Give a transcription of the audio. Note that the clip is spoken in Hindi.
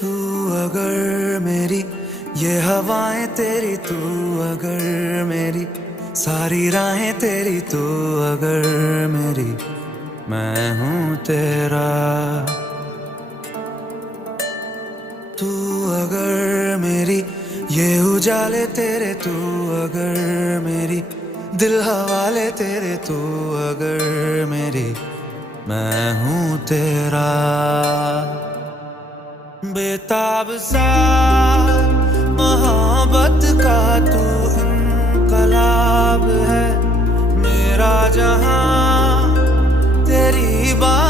तू अगर मेरी ये हवाएं तेरी, तू अगर मेरी सारी राहें तेरी, तू अगर मेरी मैं हूँ तेरा। तू अगर मेरी ये उजाले तेरे, तू अगर मेरी दिल हवाले तेरे, तू अगर मेरी मैं हूँ तेरा। बेताब सा मोहब्बत का तू इनकलाब है, मेरा जहां तेरी बात